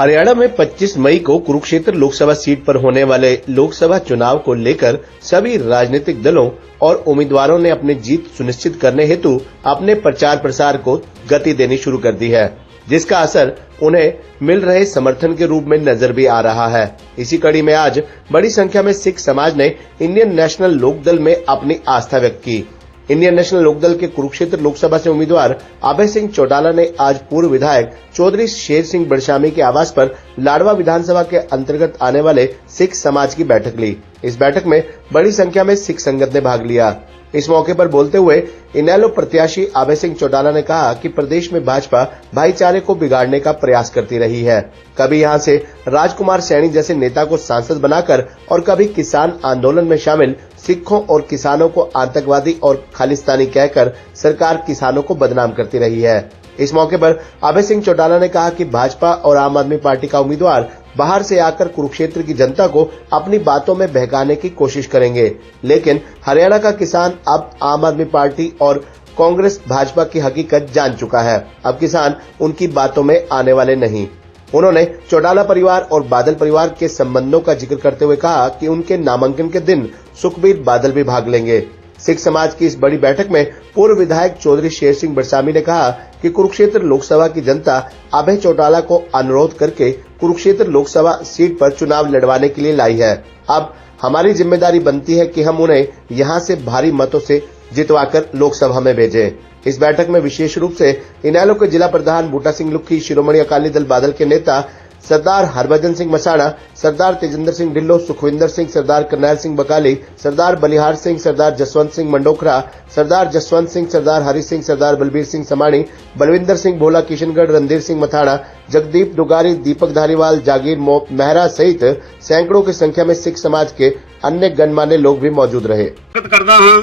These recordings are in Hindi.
हरियाणा में 25 मई को कुरुक्षेत्र लोकसभा सीट पर होने वाले लोकसभा चुनाव को लेकर सभी राजनीतिक दलों और उम्मीदवारों ने अपनी जीत सुनिश्चित करने हेतु अपने प्रचार प्रसार को गति देनी शुरू कर दी है, जिसका असर उन्हें मिल रहे समर्थन के रूप में नजर भी आ रहा है। इसी कड़ी में आज बड़ी संख्या में सिख समाज ने इंडियन नेशनल लोकदल में अपनी आस्था व्यक्त की। इंडियन नेशनल लोकदल के कुरुक्षेत्र लोकसभा से उम्मीदवार अभय सिंह चौटाला ने आज पूर्व विधायक चौधरी शेर सिंह बड़शामी के आवास पर लाडवा विधानसभा के अंतर्गत आने वाले सिख समाज की बैठक ली। इस बैठक में बड़ी संख्या में सिख संगत ने भाग लिया। इस मौके पर बोलते हुए इनेलो प्रत्याशी अभय सिंह चौटाला ने कहा कि प्रदेश में भाजपा भाईचारे को बिगाड़ने का प्रयास करती रही है। कभी यहां से राजकुमार सैनी जैसे नेता को सांसद बनाकर और कभी किसान आंदोलन में शामिल सिखों और किसानों को आतंकवादी और खालिस्तानी कहकर सरकार किसानों को बदनाम करती रही है। इस मौके पर अभय सिंह चौटाला ने कहा कि भाजपा और आम आदमी पार्टी का उम्मीदवार बाहर से आकर कुरुक्षेत्र की जनता को अपनी बातों में बहकाने की कोशिश करेंगे, लेकिन हरियाणा का किसान अब आम आदमी पार्टी और कांग्रेस भाजपा की हकीकत जान चुका है। अब किसान उनकी बातों में आने वाले नहीं। उन्होंने चौटाला परिवार और बादल परिवार के संबंधों का जिक्र करते हुए कहा कि उनके नामांकन के दिन सुखबीर बादल भी भाग लेंगे। सिख समाज की इस बड़ी बैठक में पूर्व विधायक चौधरी शेर सिंह बड़शामी ने कहा कि कुरुक्षेत्र लोकसभा की जनता अभय चौटाला को अनुरोध करके कुरुक्षेत्र लोकसभा सीट पर चुनाव लड़वाने के लिए लाई है। अब हमारी जिम्मेदारी बनती है कि हम उन्हें यहां से भारी मतों से जितवाकर लोकसभा में भेजें। इस बैठक में विशेष रूप से इनेलो के जिला प्रधान बूटा सिंह लुक्खी, शिरोमणि अकाली दल बादल के नेता सरदार हरभजन सिंह मसाणा, सरदार तेजिंदर सिंह ढिल्लो, सुखविंदर सिंह, सरदार करनैल सिंह बकाली, सरदार बलिहार सिंह, सरदार जसवंत सिंह मंडोखरा, सरदार जसवंत सिंह, सरदार हरि सिंह, सरदार बलबीर सिंह समाणी, बलविंदर सिंह भोला किशनगढ़, रणधीर सिंह मथाणा, जगदीप डुगारी, दीपक धारीवाल, जागीर मेहरा सहित सैकड़ों की संख्या में सिख समाज के अन्य गणमान्य लोग भी मौजूद रहे। करदा हां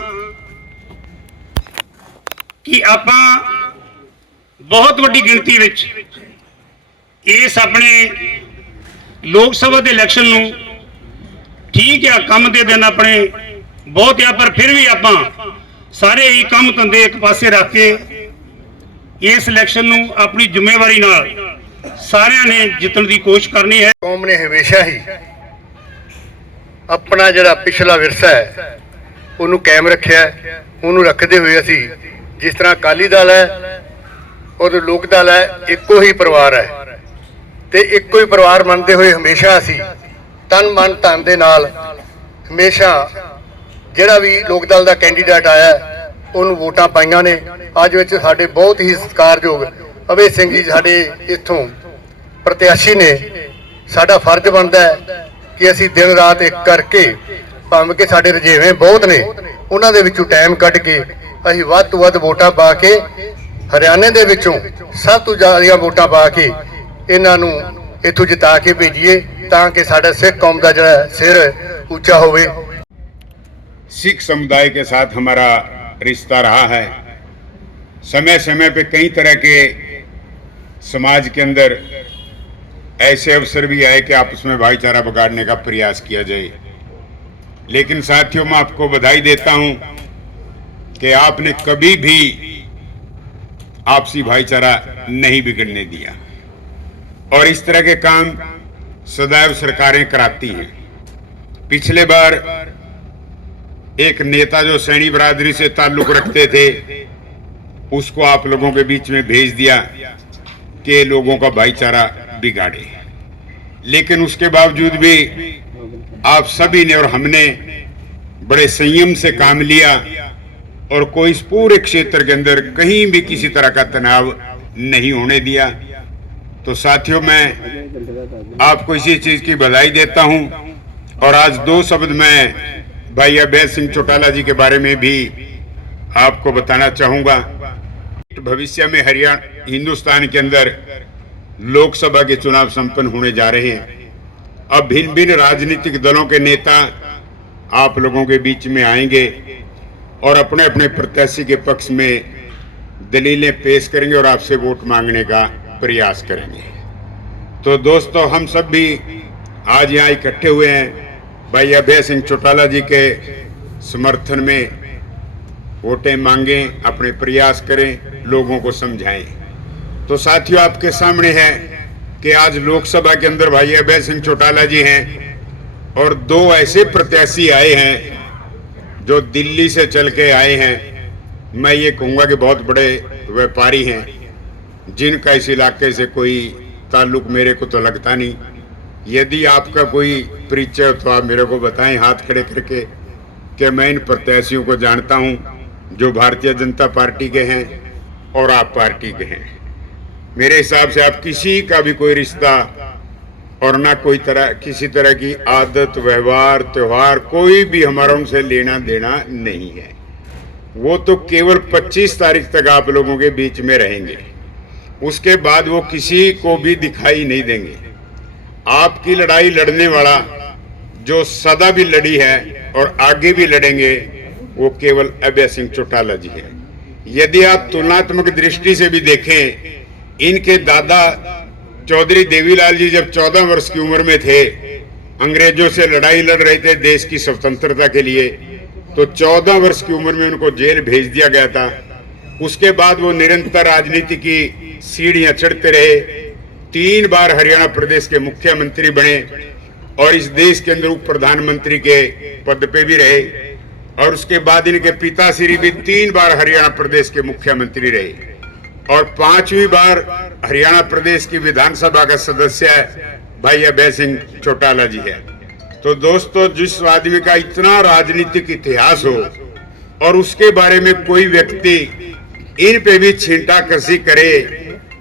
कि आपां बहुत वड्डी गिणती विच इस अपने लोक सभा के इलैक्शन नूं ठीक है काम दे दिन अपने बहुत आ, पर फिर भी आपां सारे ही काम धंधे एक पासे रख के इस इलैक्शन नूं अपनी जिम्मेवारी नाल सारिਆਂ ने जितण की कोशिश करनी है। कौम ने हमेशा ही अपना जिहड़ा पिछला विरसा है उन्होंने कायम रखिया। उन्होंने रखते हुए असी जिस तरह अकाली दल है और लोक दल है एको ही परिवार है ते एको ही परिवार मनते हुए हमेशा असी तन मन धन दे नाल हमेशा जिहड़ा भी लोक दल का कैंडीडेट आया उन्होंने वोटां पाईआं ने। अज विच साडे बहुत ही सत्कारयोग अभय सिंह जी साडे इत्थों प्रत्याशी ने। साडा फर्ज बनता है कि असी दिन रात एक करके भावें कि साडे रजेवें बहुत ने उन्हां दे विचों टाइम कढ के असी वध तों वध वोटां पा के हरियाणे दे विचों सब तो ज़्यादा वोटां पा के इन्हां नूं इत्थों जिता के भेजिए ताकि साडा सिख कौम का जिहड़ा सिर ऊंचा होवे। सिख समुदाय के साथ हमारा रिश्ता रहा है। समय समय पे कई तरह के समाज के अंदर ऐसे अवसर भी आए कि आपस में भाईचारा बिगाड़ने का प्रयास किया जाए, लेकिन साथियों मैं आपको बधाई देता हूं कि आपने कभी भी आपसी भाईचारा नहीं बिगड़ने दिया और इस तरह के काम सदैव सरकारें कराती हैं। पिछले बार एक नेता जो सैनी बरादरी से ताल्लुक रखते थे उसको आप लोगों के बीच में भेज दिया कि लोगों का भाईचारा बिगाड़े, लेकिन उसके बावजूद भी आप सभी ने और हमने बड़े संयम से काम लिया और कोई इस पूरे क्षेत्र के अंदर कहीं भी किसी तरह का तनाव नहीं होने दिया। तो साथियों मैं आपको इसी चीज की बधाई देता हूं और आज दो शब्द मैं भाई अभय सिंह चौटाला जी के बारे में भी आपको बताना चाहूंगा। भविष्य में हरियाणा हिंदुस्तान के अंदर लोकसभा के चुनाव संपन्न होने जा रहे हैं। अब भिन्न भिन्न राजनीतिक दलों के नेता आप लोगों के बीच में आएंगे और अपने अपने प्रत्याशी के पक्ष में दलीलें पेश करेंगे और आपसे वोट मांगने का प्रयास करेंगे। तो दोस्तों हम सब भी आज यहाँ इकट्ठे हुए हैं भाई अभय सिंह चौटाला जी के समर्थन में। वोटें मांगें, अपने प्रयास करें, लोगों को समझाएं। तो साथियों आपके सामने है कि आज लोकसभा के अंदर भाई अभय सिंह चौटाला जी हैं और दो ऐसे प्रत्याशी आए हैं जो दिल्ली से चल के आए हैं। मैं ये कहूँगा कि बहुत बड़े व्यापारी हैं जिनका इस इलाके से कोई ताल्लुक मेरे को तो लगता नहीं। यदि आपका कोई परिचय हो तो आप मेरे को बताएं हाथ खड़े करके कि मैं इन प्रत्याशियों को जानता हूं जो भारतीय जनता पार्टी के हैं और आप पार्टी के हैं। मेरे हिसाब से आप किसी का भी कोई रिश्ता और ना कोई किसी तरह की आदत व्यवहार त्योहार कोई भी हमारा उनसे लेना देना नहीं है। वो तो केवल 25 तारीख तक आप लोगों के बीच में रहेंगे, उसके बाद वो किसी को भी दिखाई नहीं देंगे। आपकी लड़ाई लड़ने वाला जो सदा भी लड़ी है और आगे भी लड़ेंगे वो केवल अभय सिंह चौटाला जी है। यदि आप तुलनात्मक दृष्टि से भी देखें, इनके दादा चौधरी देवीलाल जी जब 14 वर्ष की उम्र में थे, अंग्रेजों से लड़ाई लड़ रहे थे देश की स्वतंत्रता के लिए, तो 14 वर्ष की उम्र में उनको जेल भेज दिया गया था। उसके बाद वो निरंतर राजनीति की सीढ़ियां चढ़ते रहे, 3 बार हरियाणा प्रदेश के मुख्यमंत्री बने और इस देश के अंदर उप प्रधानमंत्री के पद पे भी रहे। और उसके बाद इनके पिताश्री भी 3 बार हरियाणा प्रदेश के मुख्यमंत्री रहे और 5वीं बार हरियाणा प्रदेश की विधानसभा का सदस्य भाई अभय सिंह चौटाला जी है। तो दोस्तों, जिस आदमी का इतना राजनीतिक इतिहास हो और उसके बारे में कोई व्यक्ति इन पे भी छींटा कसी करे,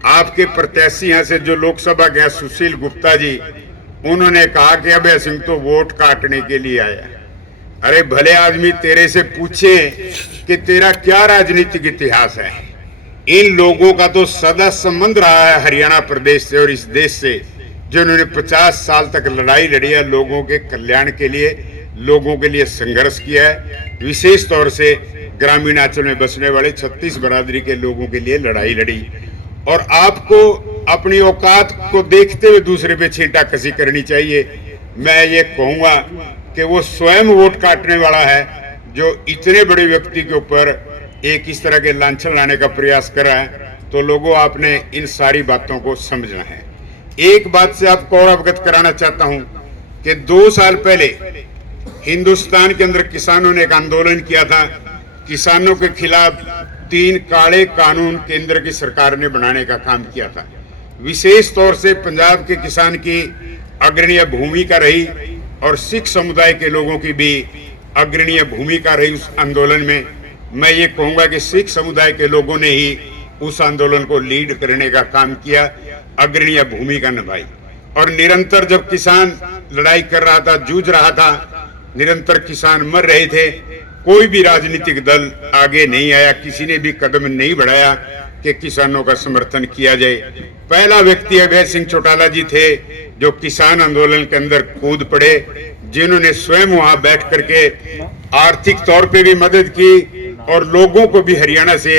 आपके प्रत्याशी यहाँ से जो लोकसभा के सुशील गुप्ता जी, उन्होंने कहा कि अभय सिंह तो वोट काटने के लिए आया। अरे भले आदमी तेरे से पूछे कि तेरा क्या राजनीतिक इतिहास है। इन लोगों का तो सदा संबंध रहा है हरियाणा प्रदेश से और इस देश से, जिन्होंने 50 साल तक लड़ाई लड़ी है, लोगों के कल्याण के लिए, लोगों के लिए संघर्ष किया है। विशेष तौर से ग्रामीणांचल में बसने वाले 36 बरादरी के लोगों के लिए लड़ाई लड़ी। और आपको अपनी औकात को देखते हुए दूसरे पे छींटा कसी करनी चाहिए। मैं ये कहूँगा कि वो स्वयं वोट काटने वाला है जो इतने बड़े व्यक्ति के ऊपर एक इस तरह के लांछन लाने का प्रयास कर रहा है। तो लोगों, आपने इन सारी बातों को समझना है। एक बात से आपको और अवगत कराना चाहता हूं कि 2 साल पहले हिंदुस्तान के अंदर किसानों ने एक आंदोलन किया था। किसानों के खिलाफ 3 काले कानून केंद्र की सरकार ने बनाने का काम किया था। विशेष तौर से पंजाब के किसान की अग्रणीय भूमिका रही और सिख समुदाय के लोगों की भी अग्रणीय भूमिका रही उस आंदोलन में। मैं ये कहूँगा कि सिख समुदाय के लोगों ने ही उस आंदोलन को लीड करने का काम किया, अग्रणीय भूमिका निभाई। और निरंतर जब किसान लड़ाई कर रहा था, जूझ रहा था, निरंतर किसान मर रहे थे, कोई भी राजनीतिक दल आगे नहीं आया, किसी ने भी कदम नहीं बढ़ाया कि किसानों का समर्थन किया जाए। पहला व्यक्ति अभय सिंह चौटाला जी थे जो किसान आंदोलन के अंदर कूद पड़े, जिन्होंने स्वयं वहां बैठ करके आर्थिक तौर पे भी मदद की और लोगों को भी हरियाणा से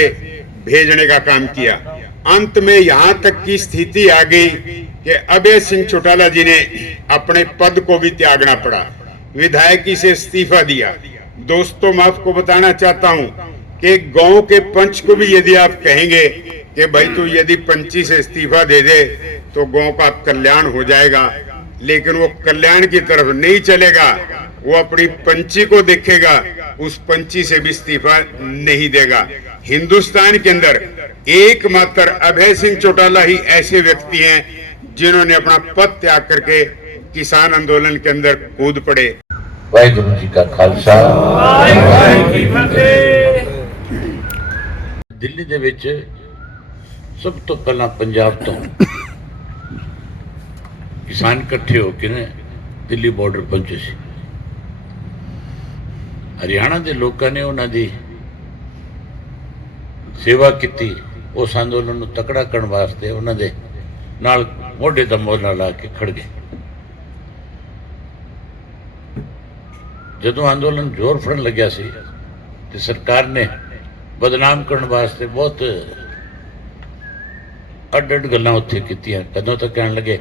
भेजने का काम किया। अंत में यहां तक की स्थिति आ गई कि अभय सिंह चौटाला जी ने अपने पद को भी त्यागना पड़ा, विधायकी से इस्तीफा दिया। दोस्तों, मैं आपको बताना चाहता हूं कि गांव के पंच को भी यदि आप कहेंगे कि भाई तू यदि पंची से इस्तीफा दे दे तो गांव का कल्याण हो जाएगा, लेकिन वो कल्याण की तरफ नहीं चलेगा, वो अपनी पंची को देखेगा, उस पंची से भी इस्तीफा नहीं देगा। हिंदुस्तान के अंदर एकमात्र अभय सिंह चौटाला ही ऐसे व्यक्ति हैं जिन्होंने अपना पद त्याग करके किसान आंदोलन के अंदर कूद पड़े। वाहिगुरु जी का खालसा, वाहिगुरू जी की फतेह। दिल्ली ਦੇ ਵਿੱਚ ਸਭ ਤੋਂ ਪਹਿਲਾਂ ਪੰਜਾਬ ਤੋਂ ਕਿਸਾਨ ਇਕੱਠੇ ਹੋ ਕੇ ਨੇ ਦਿੱਲੀ ਬਾਰਡਰ ਪਹੁੰਚੇ ਸੀ। ਹਰਿਆਣਾ ਦੇ ਲੋਕਾਂ ਨੇ ਉਹਨਾਂ ਦੀ ਸੇਵਾ ਕੀਤੀ, ਉਸ ਅੰਦੋਲਨ ਨੂੰ ਤਕੜਾ ਕਰਨ ਵਾਸਤੇ ਉਹਨਾਂ ਦੇ ਨਾਲ ਮੋਢੇ ਦਾ ਮੋਢਾ ਲਾ ਕੇ ਖੜ ਗਏ। ਜਦੋਂ ਅੰਦੋਲਨ ਜ਼ੋਰ ਫੜਨ ਲੱਗਿਆ ਸੀ ਤੇ ਸਰਕਾਰ ਨੇ ਬਦਨਾਮ ਕਰਨ ਵਾਸਤੇ ਬਹੁਤ ਅੱਡ-ਅੱਡ ਗੱਲਾਂ ਉੱਥੇ ਕੀਤੀਆਂ। ਕਦੋਂ ਤੱਕ ਕਹਿਣ ਲੱਗੇ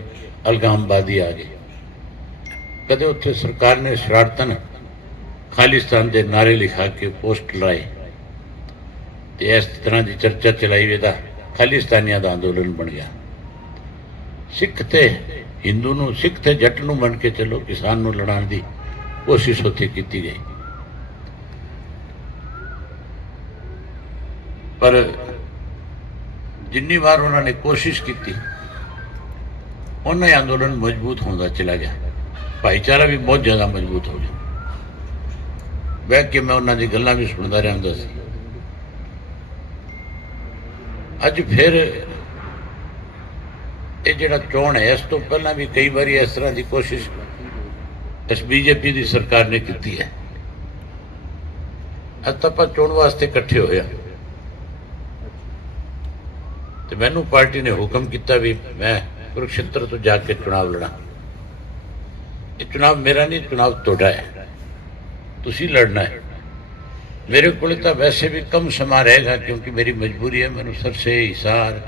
ਅਲਗਾਮਬਾਦੀ ਆ ਗਈ, ਕਦੇ ਉੱਥੇ ਸਰਕਾਰ ਨੇ ਸ਼ਰਾਰਤਨ ਖਾਲਿਸਤਾਨ ਦੇ ਨਾਰੇ ਲਿਖਾ ਕੇ ਪੋਸਟ ਲਾਏ ਤੇ ਇਸ ਤਰ੍ਹਾਂ ਦੀ ਚਰਚਾ ਚਲਾਈ ਵੇ ਦਾ ਖਾਲਿਸਤਾਨੀਆਂ ਦਾ ਅੰਦੋਲਨ ਬਣ ਗਿਆ। ਸਿੱਖ ਤੇ ਹਿੰਦੂ ਨੂੰ, ਸਿੱਖ ਤੇ ਜੱਟ ਨੂੰ ਮੰਨ ਕੇ ਚੱਲੋ, ਕਿਸਾਨ ਨੂੰ ਲੜਾਉਣ ਦੀ ਕੋਸ਼ਿਸ਼ ਉੱਥੇ ਕੀਤੀ ਗਈ। ਪਰ ਜਿੰਨੀ ਵਾਰ ਉਹਨਾਂ ਨੇ ਕੋਸ਼ਿਸ਼ ਕੀਤੀ, ਉਹਨਾਂ ਹੀ ਅੰਦੋਲਨ ਮਜ਼ਬੂਤ ਹੁੰਦਾ ਚਲਾ ਗਿਆ। ਭਾਈਚਾਰਾ ਵੀ ਬਹੁਤ ਜ਼ਿਆਦਾ ਮਜ਼ਬੂਤ ਹੋ ਗਿਆ। ਬਹਿ ਕੇ ਮੈਂ ਉਹਨਾਂ ਦੀ ਗੱਲਾਂ ਵੀ ਸੁਣਦਾ ਰਹਿੰਦਾ ਸੀ। ਅੱਜ ਫਿਰ ਇਹ ਜਿਹੜਾ ਚੋਣ ਹੈ, ਇਸ ਤੋਂ ਪਹਿਲਾਂ ਵੀ ਕਈ ਵਾਰੀ ਇਸ ਤਰ੍ਹਾਂ ਦੀ ਕੋਸ਼ਿਸ਼ ਇਸ ਬੀਜੇਪੀ ਦੀ ਸਰਕਾਰ ਨੇ ਕੀਤੀ ਹੈ। ਅੱਜ ਤਾਂ ਆਪਾਂ ਚੋਣ ਵਾਸਤੇ ਇਕੱਠੇ ਹੋਏ ਹਾਂ ਤੇ ਮੈਨੂੰ ਪਾਰਟੀ ਨੇ ਹੁਕਮ ਕੀਤਾ ਵੀ ਮੈਂ ਕੁਰੂਕਸ਼ੇਤਰ ਤੋਂ ਜਾ ਕੇ ਚੁਣਾਵ ਲੜਾਂ। ਇਹ ਚੁਣਾਵ ਮੇਰਾ ਨਹੀਂ, ਚੁਣਾਵ ਤੁਹਾਡਾ ਹੈ, ਤੁਸੀਂ ਲੜਨਾ ਹੈ। ਮੇਰੇ ਕੋਲ ਤਾਂ ਵੈਸੇ ਵੀ ਕਮ ਸਮਾਂ ਰਹੇਗਾ ਕਿਉਂਕਿ ਮੇਰੀ ਮਜਬੂਰੀ ਹੈ। ਮੈਨੂੰ ਸਰਸੇ, ਹਿਸਾਰ,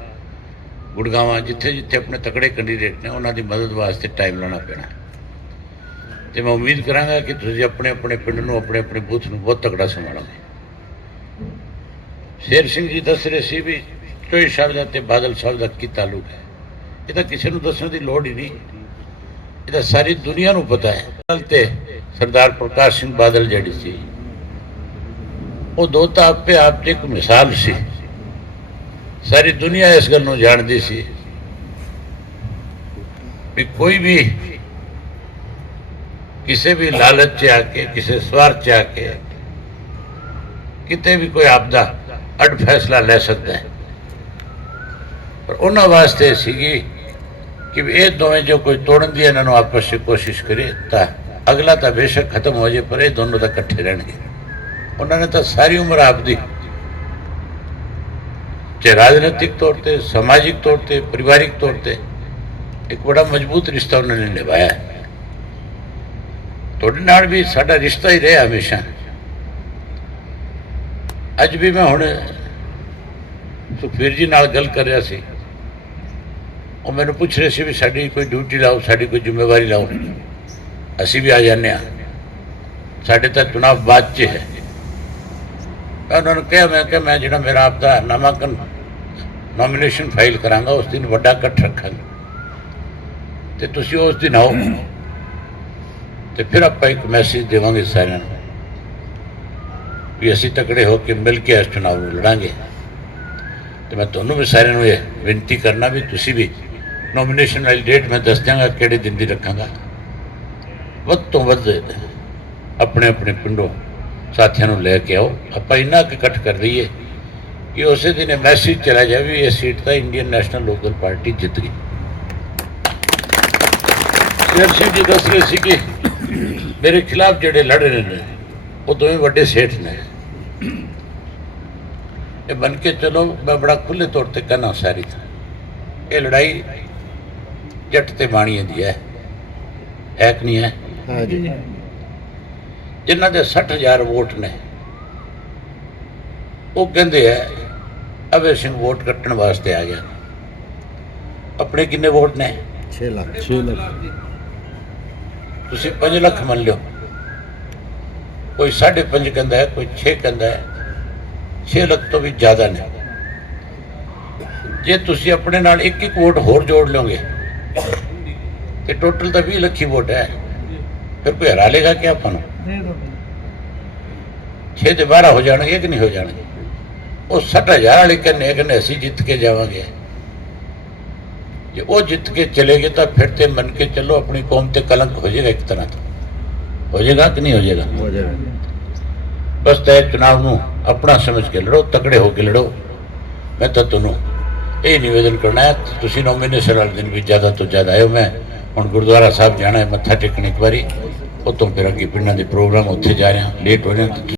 ਗੁੜਗਾਵਾਂ, ਜਿੱਥੇ ਜਿੱਥੇ ਆਪਣੇ ਤਕੜੇ ਕੈਂਡੀਡੇਟ ਨੇ ਉਹਨਾਂ ਦੀ ਮਦਦ ਵਾਸਤੇ ਟਾਈਮ ਲਾਣਾ ਪੈਣਾ। ਤੇ ਮੈਂ ਉਮੀਦ ਕਰਾਂਗਾ ਕਿ ਤੁਸੀਂ ਆਪਣੇ ਆਪਣੇ ਪਿੰਡ ਨੂੰ, ਆਪਣੇ ਆਪਣੇ ਬੂਥ ਨੂੰ ਬਹੁਤ ਤਕੜਾ ਸੰਭਾਲੋਗੇ। ਸ਼ੇਰ ਸਿੰਘ ਜੀ ਦੱਸ ਰਹੇ ਸੀ ਵੀ ਚੋਈ ਸਾਹਿਬ ਦਾ ਤੇ ਬਾਦਲ ਸਾਹਿਬ ਦਾ ਕੀ ਤਾਲੁਕ ਹੈ। ਇਹ ਤਾਂ ਕਿਸੇ ਨੂੰ ਦੱਸਣ ਦੀ ਲੋੜ ਹੀ ਨਹੀਂ, ਇਹ ਤਾਂ ਸਾਰੀ ਦੁਨੀਆ ਨੂੰ ਪਤਾ ਹੈ। ਤੇ ਸਰਦਾਰ ਪ੍ਰਕਾਸ਼ ਸਿੰਘ ਬਾਦਲ ਜਿਹੜੀ ਸੀ, ਉਹ ਦੋ ਤਾਂ ਆਪੇ ਆਪ 'ਚ ਇੱਕ ਮਿਸਾਲ ਸੀ। ਸਾਰੀ ਦੁਨੀਆ ਇਸ ਗੱਲ ਨੂੰ ਜਾਣਦੀ ਸੀ ਵੀ ਕੋਈ ਵੀ ਕਿਸੇ ਵੀ ਲਾਲਚ 'ਚ ਆ ਕੇ, ਕਿਸੇ ਸਵਾਰਥ 'ਚ ਆ ਕੇ ਕਿਤੇ ਵੀ ਕੋਈ ਆਪਦਾ ਅੱਡ ਫੈਸਲਾ ਲੈ ਸਕਦਾ ਹੈ। ਪਰ ਉਹਨਾਂ ਵਾਸਤੇ ਸੀਗੀ ਕਿ ਇਹ ਦੋਵੇਂ ਜੋ ਕੋਈ ਤੋੜਨ ਦੀ ਇਹਨਾਂ ਨੂੰ ਆਪਸ 'ਚ ਕੋਸ਼ਿਸ਼ ਕਰੇ ਤਾਂ ਅਗਲਾ ਤਾਂ ਬੇਸ਼ੱਕ ਖਤਮ ਹੋ ਜਾਏ, ਪਰ ਇਹ ਦੋਨੋਂ ਤਾਂ ਇਕੱਠੇ ਰਹਿਣਗੇ। ਉਹਨਾਂ ਨੇ ਤਾਂ ਸਾਰੀ ਉਮਰ ਆਪਦੀ ਚਾਹੇ ਰਾਜਨੀਤਿਕ ਤੌਰ ਤੇ, ਸਮਾਜਿਕ ਤੌਰ ਤੇ, ਪਰਿਵਾਰਿਕ ਤੌਰ ਤੇ ਇੱਕ ਬੜਾ ਮਜ਼ਬੂਤ ਰਿਸ਼ਤਾ ਉਹਨਾਂ ਨੇ ਨਿਭਾਇਆ। ਤੁਹਾਡੇ ਨਾਲ ਵੀ ਸਾਡਾ ਰਿਸ਼ਤਾ ਹੀ ਰਿਹਾ ਹਮੇਸ਼ਾ। ਅੱਜ ਵੀ ਮੈਂ ਹੁਣ ਸੁਖਬੀਰ ਜੀ ਨਾਲ ਗੱਲ ਕਰ ਰਿਹਾ ਸੀ, ਉਹ ਮੈਨੂੰ ਪੁੱਛ ਰਹੇ ਸੀ ਵੀ ਸਾਡੀ ਕੋਈ ਡਿਊਟੀ ਲਾਓ, ਸਾਡੀ ਕੋਈ ਜ਼ਿੰਮੇਵਾਰੀ ਲਾਓ। ਅਸੀਂ ਵੀ ਆ ਜਾਂਦੇ ਹਾਂ, ਸਾਡੇ ਤਾਂ ਚੁਣਾਵ ਬਾਅਦ 'ਚ ਹੈ। ਮੈਂ ਉਹਨਾਂ ਨੂੰ ਕਿਹਾ, ਮੈਂ ਕਿਹਾ ਮੈਂ ਜਿਹੜਾ ਮੇਰਾ ਆਪਦਾ ਨਾਮਾਂਕਨ ਨੋਮੀਨੇਸ਼ਨ ਫਾਈਲ ਕਰਾਂਗਾ ਉਸ ਦਿਨ ਵੱਡਾ ਇਕੱਠ ਰੱਖਾਂਗੇ ਤੇ ਤੁਸੀਂ ਉਸ ਦਿਨ ਆਓ ਤੇ ਫਿਰ ਆਪਾਂ ਇੱਕ ਮੈਸੇਜ ਦੇਵਾਂਗੇ ਸਾਰਿਆਂ ਨੂੰ ਵੀ ਅਸੀਂ ਤਕੜੇ ਹੋ ਕੇ ਮਿਲ ਕੇ ਇਸ ਚੁਣਾਵ ਨੂੰ ਲੜਾਂਗੇ। ਤੇ ਮੈਂ ਤੁਹਾਨੂੰ ਵੀ ਸਾਰਿਆਂ ਨੂੰ ਇਹ ਬੇਨਤੀ ਕਰਨਾ ਵੀ ਤੁਸੀਂ ਵੀ ਨੋਮੀਨੇਸ਼ਨ ਵਾਲੀ ਡੇਟ ਮੈਂ ਦੱਸ ਦਿਆਂਗਾ ਕਿਹੜੇ ਦਿਨ ਦੀ ਰੱਖਾਂਗਾ। ਵੱਧ ਤੋਂ ਵੱਧ ਆਪਣੇ ਆਪਣੇ ਪਿੰਡੋਂ ਸਾਥੀਆਂ ਨੂੰ ਲੈ ਕੇ ਆਓ। ਆਪਾਂ ਇੰਨਾ ਕੁ ਇਕੱਠ ਕਰ ਦਈਏ ਕਿ ਉਸੇ ਦਿਨ ਇਹ ਮੈਸੇਜ ਚਲਾ ਜਾਵੇ ਇਹ ਸੀਟ ਤਾਂ ਇੰਡੀਅਨ ਨੈਸ਼ਨਲ ਲੋਕਲ ਪਾਰਟੀ ਜਿੱਤ ਗਈ। ਸ਼ੇਰ ਸਿੰਘ ਜੀ ਦੱਸ ਰਹੇ ਸੀ ਕਿ ਮੇਰੇ ਖਿਲਾਫ ਜਿਹੜੇ ਲੜ ਰਹੇ ਨੇ ਉਹ ਦੋਵੇਂ ਵੱਡੇ ਸੇਠ ਨੇ। ਇਹ ਬਣ ਕੇ ਚਲੋ, ਮੈਂ ਬੜਾ ਖੁੱਲ੍ਹੇ ਤੌਰ ਤੇ ਕਹਿਣਾ ਸਾਰੀ ਤਾਂ ਇਹ ਲੜਾਈ ਜੱਟ ਤੇ ਬਾਣੀਏ ਦੀ ਹੈ ਕਿ ਨਹੀਂ ਹੈ? ਜਿਨ੍ਹਾਂ ਦੇ 60,000 ਵੋਟ ਨੇ ਉਹ ਕਹਿੰਦੇ ਆ ਅਵੇ ਸਿੰਘ ਵੋਟ ਕੱਟਣ ਵਾਸਤੇ ਆ ਗਿਆ। ਆਪਣੇ ਕਿੰਨੇ ਵੋਟ ਨੇ? 6 ਲੱਖ। ਤੁਸੀਂ 5 ਲੱਖ ਮੰਨ ਲਿਓ, ਕੋਈ 5.5 ਕਹਿੰਦਾ ਹੈ, ਕੋਈ 6 ਕਹਿੰਦਾ ਹੈ। 6 ਲੱਖ ਤੋਂ ਵੀ ਜ਼ਿਆਦਾ ਨੇ। ਜੇ ਤੁਸੀਂ ਆਪਣੇ ਨਾਲ ਇੱਕ ਵੋਟ ਹੋਰ ਜੋੜ ਲਓਗੇ ਤੇ ਟੋਟਲ ਤਾਂ 20 ਲੱਖ ਹੀ ਵੋਟ ਹੈ। ਫਿਰ ਕੋਈ ਹਰਾ ਲੇਗਾ ਕਿ ਆਪਾਂ ਨੂੰ? 6 ਤੇ 12 ਹੋ ਜਾਣਗੇ ਕਿ ਨਹੀਂ ਹੋ ਜਾਣਗੇ? ਉਹ 60,000 ਵਾਲੇ ਕਹਿੰਦੇ ਅਸੀਂ ਜਿੱਤ ਕੇ ਜਾਵਾਂਗੇ। ਜੇ ਉਹ ਜਿੱਤ ਕੇ ਚਲੇ ਗਏ ਤਾਂ ਫਿਰ ਤੇ ਮੰਨ ਕੇ ਚੱਲੋ ਆਪਣੀ ਕੌਮ ਤੇ ਕਲੰਕ ਹੋ ਜਾਏਗਾ, ਇੱਕ ਤਰ੍ਹਾਂ ਤੋਂ ਹੋ ਜਾਏਗਾ ਕਿ ਨਹੀਂ ਹੋ ਜਾਏਗਾ? ਬਸ ਤੈ ਚੁਣਾਵ ਨੂੰ ਆਪਣਾ ਸਮਝ ਕੇ ਲੜੋ, ਤਕੜੇ ਹੋ ਕੇ ਲੜੋ। ਮੈਂ ਤਾਂ ਤੁਹਾਨੂੰ ਇਹ ਨਿਵੇਦਨ ਕਰਨਾ ਹੈ, ਤੁਸੀਂ ਨੋਮੀਨੇਸ਼ਨ ਵਾਲੇ ਦਿਨ ਵੀ ਜ਼ਿਆਦਾ ਤੋਂ ਜ਼ਿਆਦਾ ਆਇਓ। ਮੈਂ ਹੁਣ ਗੁਰਦੁਆਰਾ ਸਾਹਿਬ ਜਾਣਾ ਹੈ, ਮੱਥਾ ਟੇਕਣ ਇੱਕ ਵਾਰੀ, ਉੱਥੋਂ ਫਿਰ ਅੱਗੇ ਪਿੰਡਾਂ ਦੇ ਪ੍ਰੋਗਰਾਮ ਉੱਥੇ ਜਾ ਰਿਹਾ, ਲੇਟ ਹੋ ਰਿਹਾ।